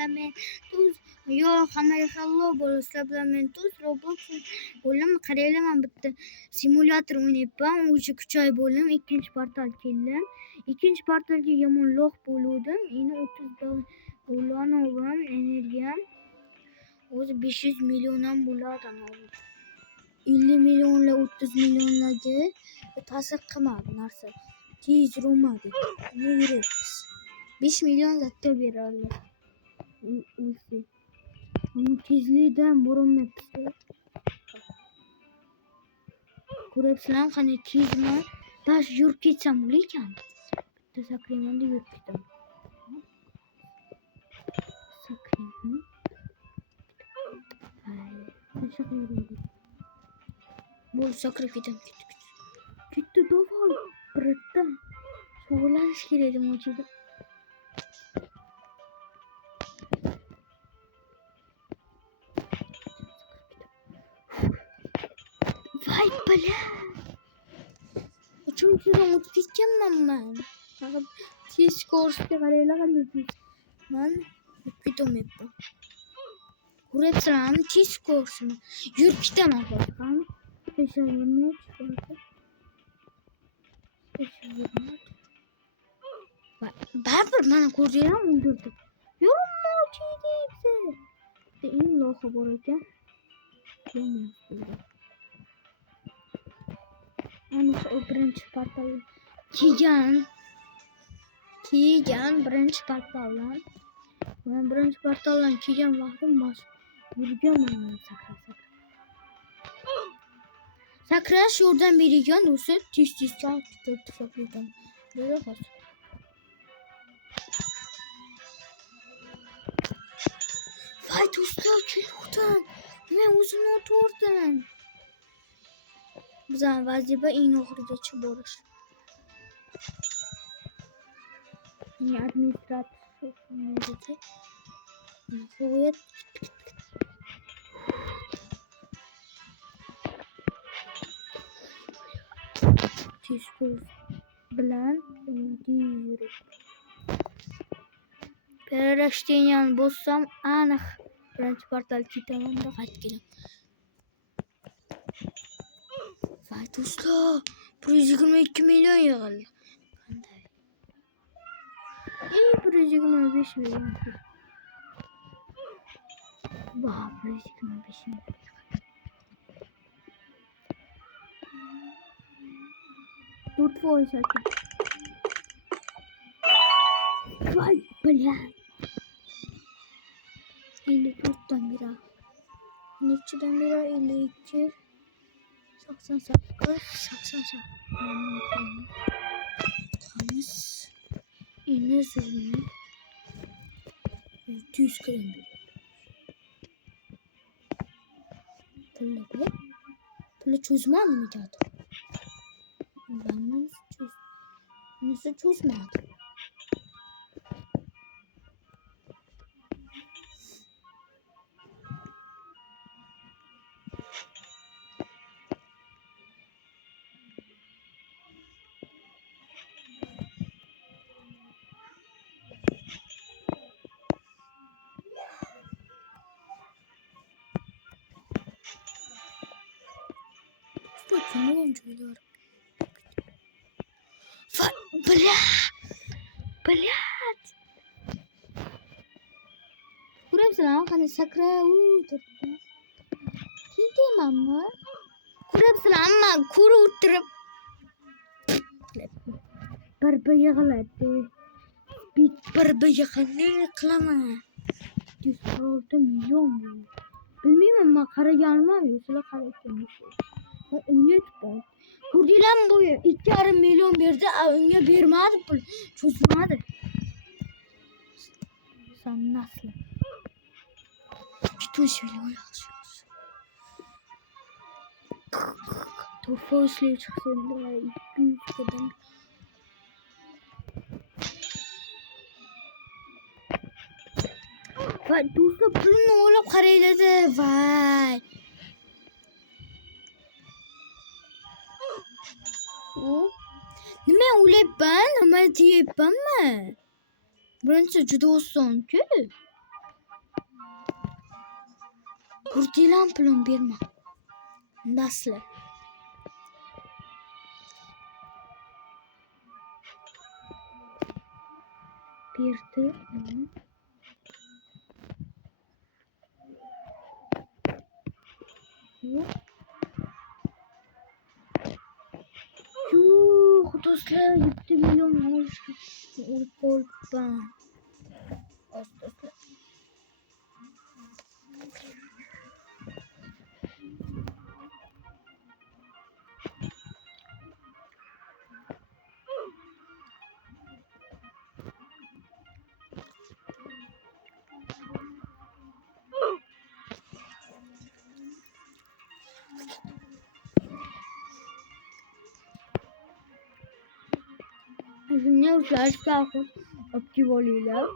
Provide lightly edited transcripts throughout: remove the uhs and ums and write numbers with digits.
bilan men tuz yo hammaga hello bo'ladi. Sizlar bilan men tuz Roblox bo'lim. Qaranglar, men bitta simulyator o'ynayapman. O'sha 3 oy bo'lim, ikkinchi portal keldim. Ikkinchi portalga yomonroq bo'ldim. Endi 30 dollarim energiyam o'zi 500 million ham bo'ladi. 50 millionlar 30 millionlarga ta'sir qilmadi narsa. Tez romadi. Nega 5 million zatta beradi. O'zi. Ama tezlikdan borolmayapti. Ko'ryapsizlar, qani tezman. Tash yurib ketsam bo'lar-ekan. Bitta sakraymanda yurib ketaman. Sakrayman. Bo'l sakrab ketaman. Ketdi davol. Bitta shug'ullanish kerak mochida. Vay bala. Uchinchidan o'tib ketganman men. Faqat tez ko'rsatga qaraylar. Men ketamayapman. Ko'ryapsizlarmi? Tez ko'rsatma. Yurib ketaman hozir. Peshavermay chiqadi. Baribir mana ko'rdinglarmi o'ldirdim. Yo'lmoqchi deyapti. Eng loha bor ekan. Ana shu birinchi portal kelgan birinchi portaldan. Men birinchi portaldan kelgan vaqtim mas yurganman sakrash o'rdan berigan o'zi tez chaq ketib. Böyle hozir. Vay do'stlar, keldim. Men o'zimni o'tirdim. Bizning vazifa eng oxirigacha borish. Administratsiya nega? Nihoyat tezkor bilan yurib. Перерождением bo'lsam aniq birinchi portal ketaman da qaytib Vay do'stlar, 122 million yig'ildi. Qanday? 125 million. Vay, 125 million. Тут твой всякий. Vay bilan. 54'dan biri. Neçeden biri 52. 88. Temiz. İğne zulmü. 200 gram. Böyle çözme anlamayacağım. Ben nasıl çözmedim? Bakın oyuncular. Блядь. Kurapsizlar, qani sakra o'tiribdi. Ketamanmi? Kurapsizlar, amma ko'rib o'tirib. Bir yig'iladi. Bir yig'ilni qilaman. 106 million. Bilmayman, men qaraganim yo'q, sizlar qarayapsizlar. Unutdim. Ko'rdinglarmi bu 2,5 million berdi, unga bermadi pul. Cho'zmadi. Sen nasıl? 200 million yaxshi. To'fa ishlab chiqsin, 200 kadar. Vay do'stlar, pulni o'ylab qaraydi. Vay. Nima o'ylayapman? Nima deyapmanmi? Birinchi juda oson-ku. Kurtilan pulim berma. Nasıl? Berdi. Yuh do'stlar 7 milyon olishga urib qolibman. Do'stlar. Şimdi uçlar çıkartıp aktif oluyorlar.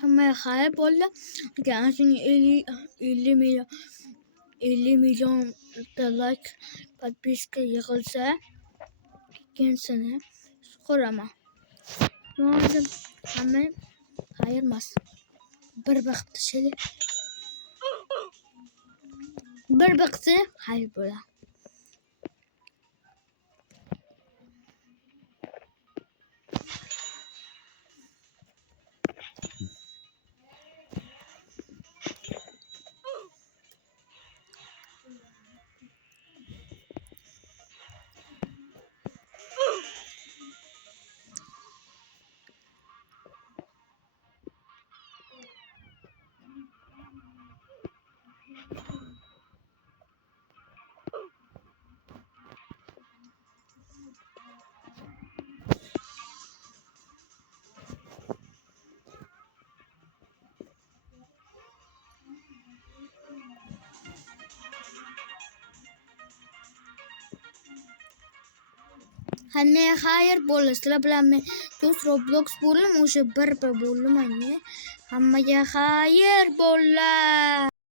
Hemen hayal oldu. Gelsin 50 milyon like подписка yığılsa kendisine skor ama. Ne oldu? Hemen hayırmaz. Bir baktı şöyle. Bir baktı hayır böyle. Hani hayır bo'lishlar bilan men do'st Roblox bo'lim o'sha bir bo'lim ani hammaga hayır bo'llar.